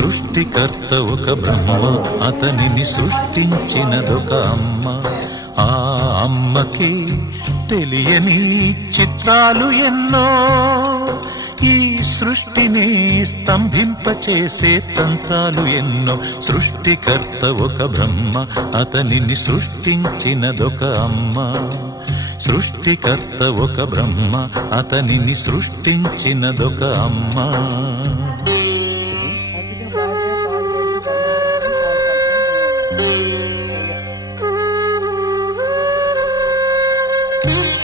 సృష్టికర్త ఒక బ్రహ్మ అతనిని సృష్టించినదొక అమ్మ ఆ అమ్మకి తెలియని చిత్రాలు ఎన్నో ఈ సృష్టిని స్తంభింపచేసే తంత్రాలు ఎన్నో సృష్టికర్త ఒక బ్రహ్మ అతనిని సృష్టించినదొక అమ్మ సృష్టికర్త ఒక బ్రహ్మ అతనిని సృష్టించినదొక అమ్మ Mm-hmm.